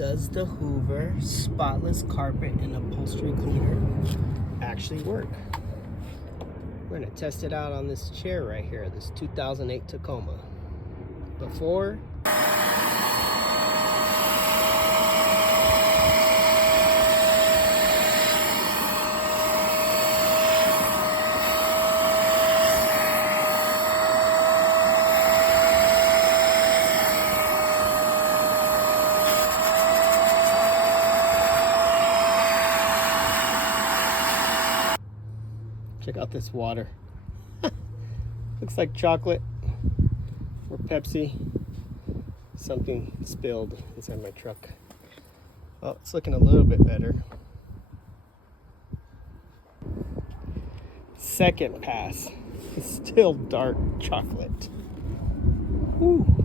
Does the Hoover spotless carpet and upholstery cleaner actually work? We're going to test it out on this chair right here, this 2008 Tacoma. Before, check out this water. Looks like chocolate or Pepsi. Something spilled inside my truck. Oh, it's looking a little bit better. Second pass. It's still dark chocolate. Whew.